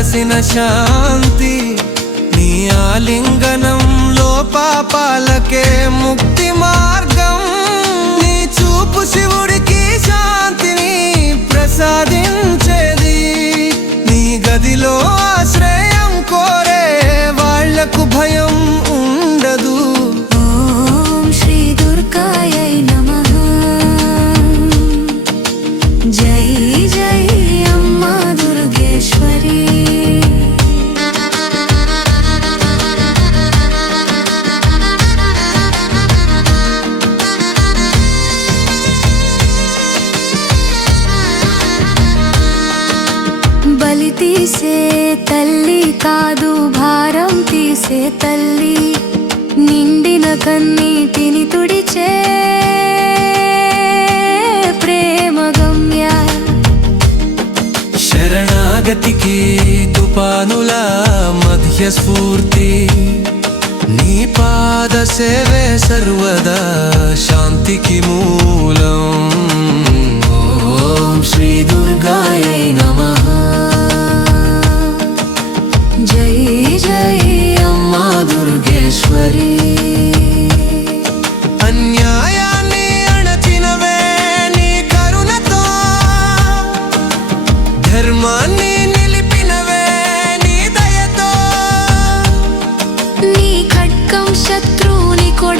కలసిన శాంతి నీ ఆలింగనంలో పాపాలకే ముక్తి మార్గం. నీ చూపు శివుడికి శాంతిని ప్రసాద తీసే తల్లి కాదు భారం తీసే తల్లి. నిండిన కన్నీటిని తుడిచే ప్రేమ గమ్య. శరణాగతికి తుపానుల మధ్య స్ఫూర్తి నీ పాద సేవే సర్వదా శాంతికి మూ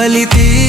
బలితే